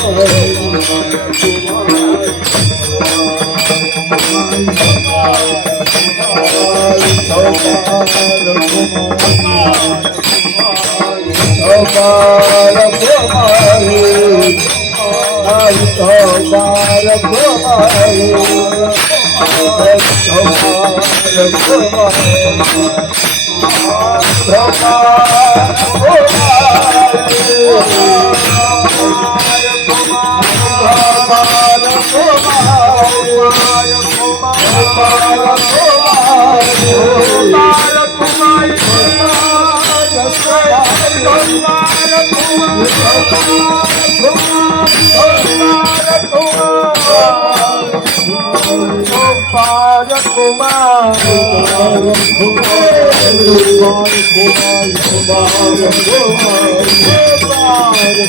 Oh, त्या Oh,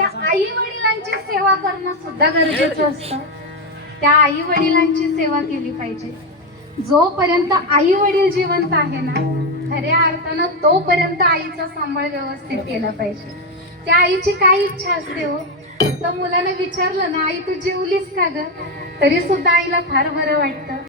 त्या आई वडिलांची सेवा करणं सुद्धा गरजेचं असतं. त्या आई वडिलांची सेवा केली पाहिजे. जोपर्यंत आई वडील जिवंत आहे ना खऱ्या अर्थानं तोपर्यंत आईचा सांभाळ व्यवस्थित केला पाहिजे. त्या आईची काय इच्छा असते हो? तर मुलानं विचारलं ना आई तू जेवलीस का ग? तरी सुद्धा आईला फार बरं वाटतं.